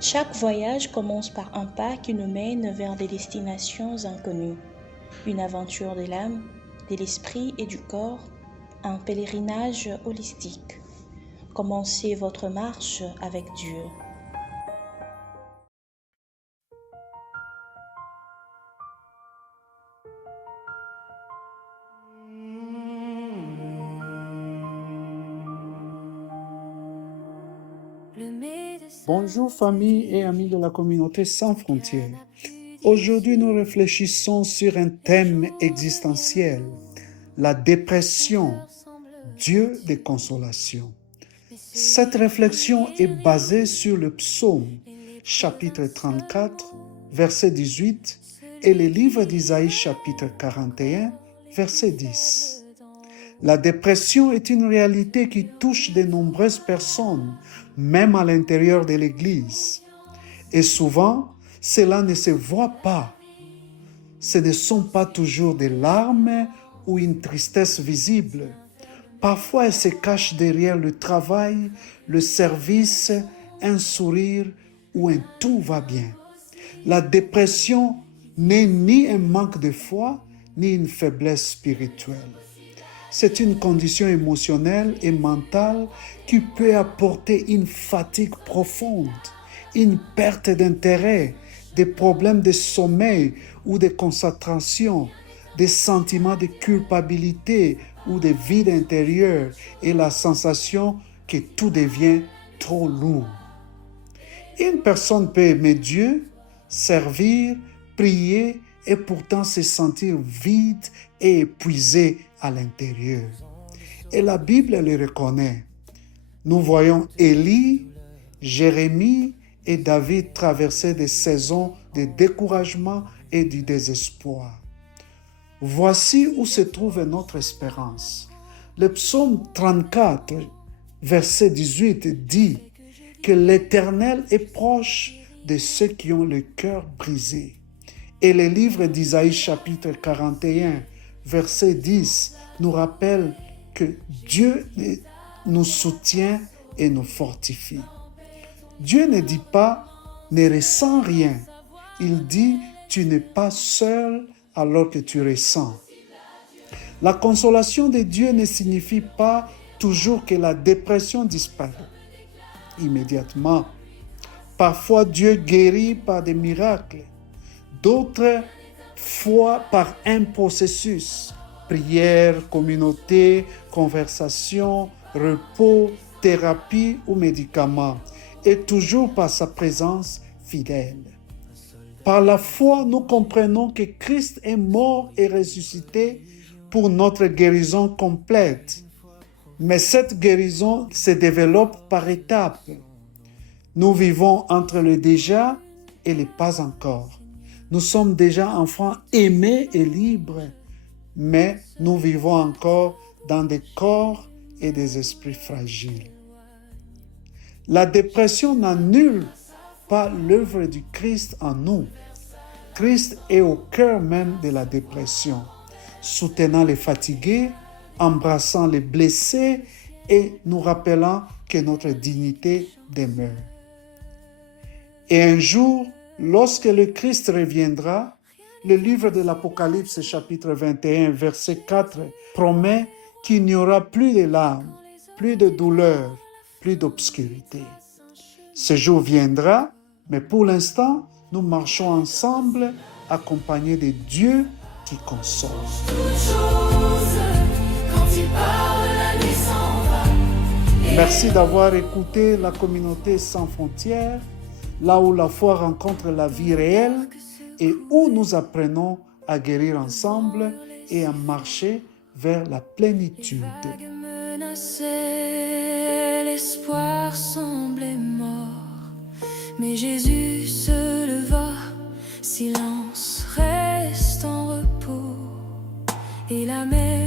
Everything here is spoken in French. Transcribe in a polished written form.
Chaque voyage commence par un pas qui nous mène vers des destinations inconnues. Une aventure de l'âme, de l'esprit et du corps, un pèlerinage holistique. Commencez votre marche avec Dieu. Bonjour famille et amis de la communauté sans frontières. Aujourd'hui, nous réfléchissons sur un thème existentiel, la dépression, Dieu des consolations. Cette réflexion est basée sur le psaume, chapitre 34, verset 18, et le livre d'Isaïe, chapitre 41, verset 10. La dépression est une réalité qui touche de nombreuses personnes, même à l'intérieur de l'Église. Et souvent, cela ne se voit pas. Ce ne sont pas toujours des larmes ou une tristesse visible. Parfois, elle se cache derrière le travail, le service, un sourire ou un tout va bien. La dépression n'est ni un manque de foi, ni une faiblesse spirituelle. C'est une condition émotionnelle et mentale qui peut apporter une fatigue profonde, une perte d'intérêt, des problèmes de sommeil ou de concentration, des sentiments de culpabilité ou de vide intérieur et la sensation que tout devient trop lourd. Une personne peut aimer Dieu, servir, prier et pourtant se sentir vide et épuisé à l'intérieur. Et la Bible le reconnaît. Nous voyons Élie, Jérémie et David traverser des saisons de découragement et du désespoir. Voici où se trouve notre espérance. Le psaume 34, verset 18 dit que l'Éternel est proche de ceux qui ont le cœur brisé. Et le livre d'Isaïe chapitre 41, verset 10 nous rappelle que Dieu nous soutient et nous fortifie. Dieu ne dit pas « ne ressens rien ». Il dit « tu n'es pas seul alors que tu ressens ». La consolation de Dieu ne signifie pas toujours que la dépression disparaît immédiatement. Parfois, Dieu guérit par des miracles. D'autres fois par un processus, prière, communauté, conversation, repos, thérapie ou médicaments, et toujours par sa présence fidèle. Par la foi, nous comprenons que Christ est mort et ressuscité pour notre guérison complète. Mais cette guérison se développe par étapes. Nous vivons entre le déjà et le pas encore. Nous sommes déjà enfants aimés et libres, mais nous vivons encore dans des corps et des esprits fragiles. La dépression n'annule pas l'œuvre du Christ en nous. Christ est au cœur même de la dépression, soutenant les fatigués, embrassant les blessés et nous rappelant que notre dignité demeure. Et un jour, lorsque le Christ reviendra, le livre de l'Apocalypse, chapitre 21, verset 4, promet qu'il n'y aura plus de larmes, plus de douleur, plus d'obscurité. Ce jour viendra, mais pour l'instant, nous marchons ensemble, accompagnés de Dieu qui console. Merci d'avoir écouté la communauté sans frontières, là où la foi rencontre la vie réelle et où nous apprenons à guérir ensemble et à marcher vers la plénitude. Les vagues menaçaient, l'espoir semblait mort, mais Jésus se leva, silence reste en repos, et la mer